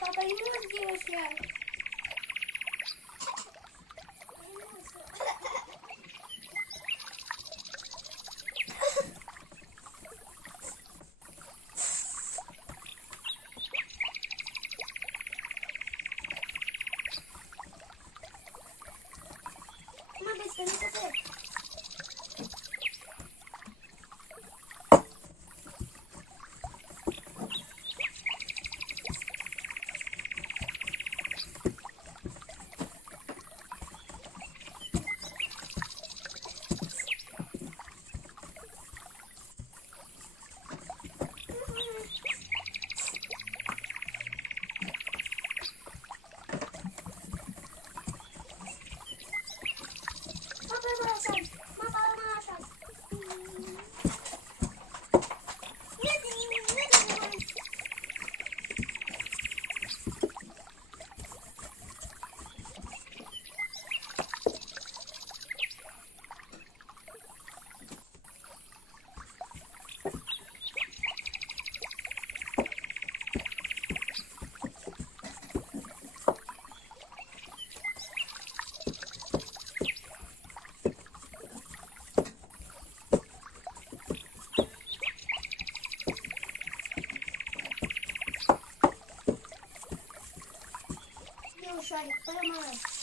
папа, ему сделаешь я. não chore, foi.